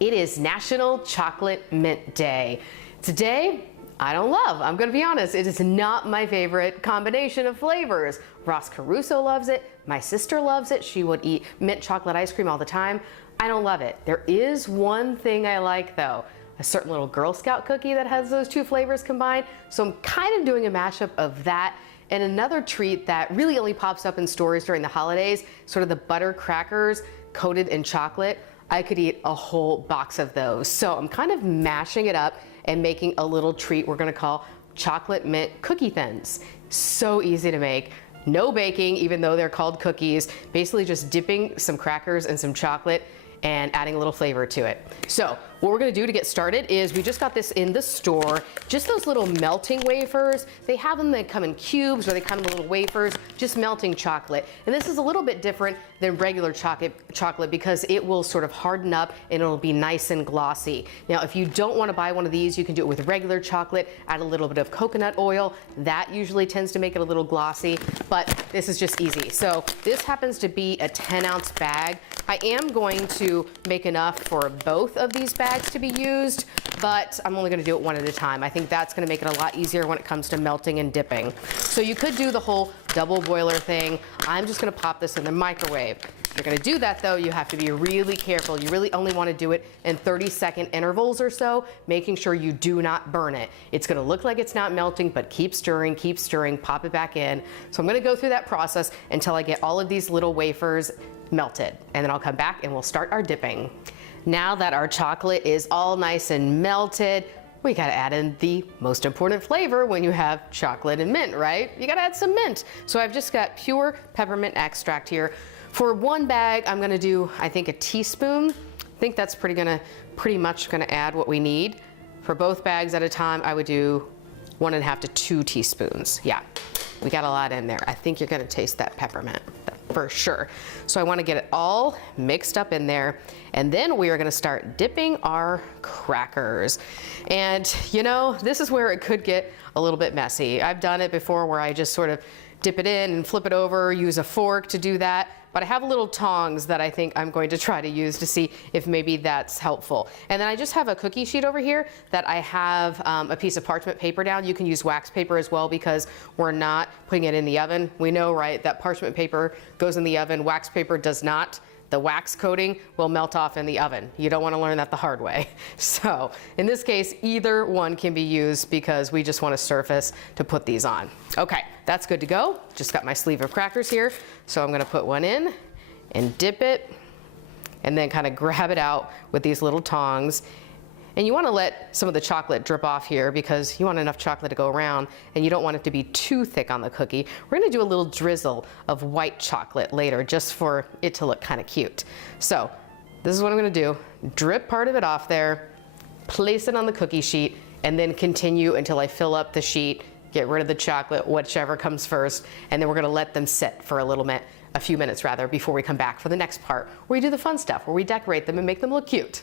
It is National Chocolate Mint Day. Today, I'm gonna be honest, it is not my favorite combination of flavors. Ross Caruso loves it, my sister loves it, she would eat mint chocolate ice cream all the time. I don't love it. There is one thing I like though, a certain little Girl Scout cookie that has those two flavors combined. So I'm kind of doing a mashup of that and another treat that really only pops up in stores during the holidays, sort of the butter crackers coated in chocolate. I could eat a whole box of those. So I'm kind of mashing it up and making a little treat we're gonna call chocolate mint cookie thins. So easy to make, no baking, even though they're called cookies. Basically just dipping some crackers and some chocolate and adding a little flavor to it. So what we're gonna do to get started is we just got this in the store, just those little melting wafers. They have them that come in cubes or they come in little wafers, just melting chocolate. And this is a little bit different than regular chocolate because it will sort of harden up and it'll be nice and glossy. Now, if you don't wanna buy one of these, you can do it with regular chocolate, add a little bit of coconut oil. That usually tends to make it a little glossy, but this is just easy. So this happens to be a 10-ounce bag. I am going to make enough for both of these bags to be used, but I'm only gonna do it one at a time. I think that's gonna make it a lot easier when it comes to melting and dipping. So you could do the whole double boiler thing. I'm just gonna pop this in the microwave. If you're gonna do that though, you have to be really careful. You really only wanna do it in 30-second intervals or so, making sure you do not burn it. It's gonna look like it's not melting, but keep stirring, pop it back in. So I'm gonna go through that process until I get all of these little wafers melted, and then I'll come back and we'll start our dipping. Now that our chocolate is all nice and melted, we gotta add in the most important flavor when you have chocolate and mint, right? You gotta add some mint. So I've just got pure peppermint extract here. For one bag, I'm gonna do, I think, a teaspoon. I think that's pretty much gonna add what we need. For both bags at a time, I would do 1.5 to 2 teaspoons. Yeah, we got a lot in there. I think you're gonna taste that peppermint for sure. So I wanna get it all mixed up in there, and then we are gonna start dipping our crackers. And you know, this is where it could get a little bit messy. I've done it before where I just sort of dip it in and flip it over, use a fork to do that. But I have little tongs that I think I'm going to try to use to see if maybe that's helpful. And then I just have a cookie sheet over here that I have a piece of parchment paper down. You can use wax paper as well because we're not putting it in the oven. We know, right, that parchment paper goes in the oven, wax paper does not. The wax coating will melt off in the oven. You don't want to learn that the hard way. So in this case, either one can be used because we just want a surface to put these on. Okay, that's good to go. Just got my sleeve of crackers here. So I'm going to put one in and dip it and then kind of grab it out with these little tongs. And you want to let some of the chocolate drip off here because you want enough chocolate to go around and you don't want it to be too thick on the cookie. We're going to do a little drizzle of white chocolate later just for it to look kind of cute. So this is what I'm going to do. Drip part of it off there, place it on the cookie sheet, and then continue until I fill up the sheet, get rid of the chocolate, whichever comes first, and then we're going to let them sit for a few minutes rather, before we come back for the next part where we do the fun stuff, where we decorate them and make them look cute.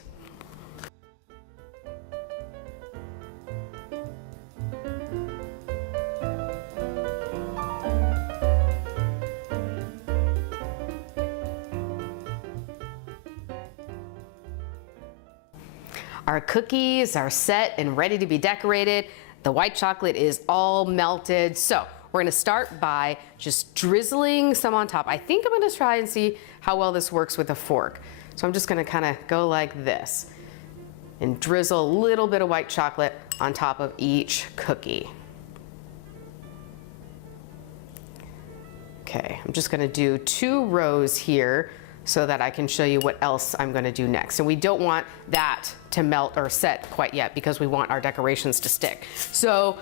Our cookies are set and ready to be decorated. The white chocolate is all melted. So we're gonna start by just drizzling some on top. I think I'm gonna try and see how well this works with a fork. So I'm just gonna kind of go like this and drizzle a little bit of white chocolate on top of each cookie. Okay, I'm just gonna do 2 rows here so that I can show you what else I'm gonna do next. And we don't want that to melt or set quite yet because we want our decorations to stick. So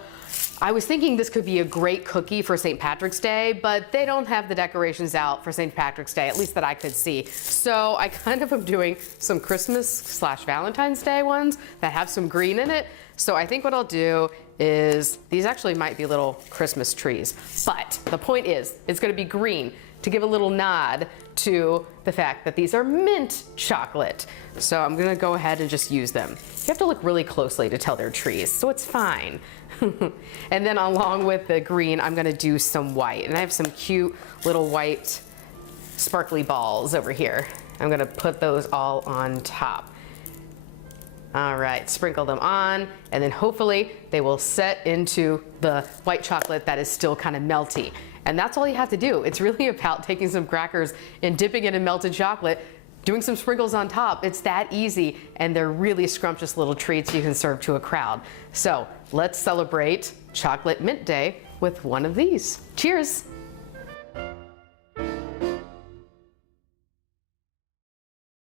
I was thinking this could be a great cookie for St. Patrick's Day, but they don't have the decorations out for St. Patrick's Day, at least that I could see. So I kind of am doing some Christmas/Valentine's Day ones that have some green in it. So I think what I'll do is, these actually might be little Christmas trees, but the point is, it's gonna be green to give a little nod to the fact that these are mint chocolate. So I'm gonna go ahead and just use them. You have to look really closely to tell they're trees, so it's fine. And then along with the green, I'm gonna do some white. And I have some cute little white sparkly balls over here. I'm gonna put those all on top. All right, sprinkle them on, and then hopefully they will set into the white chocolate that is still kind of melty. And that's all you have to do. It's really about taking some crackers and dipping it in melted chocolate, doing some sprinkles on top. It's that easy, and they're really scrumptious little treats you can serve to a crowd. So let's celebrate Chocolate Mint Day with one of these. Cheers!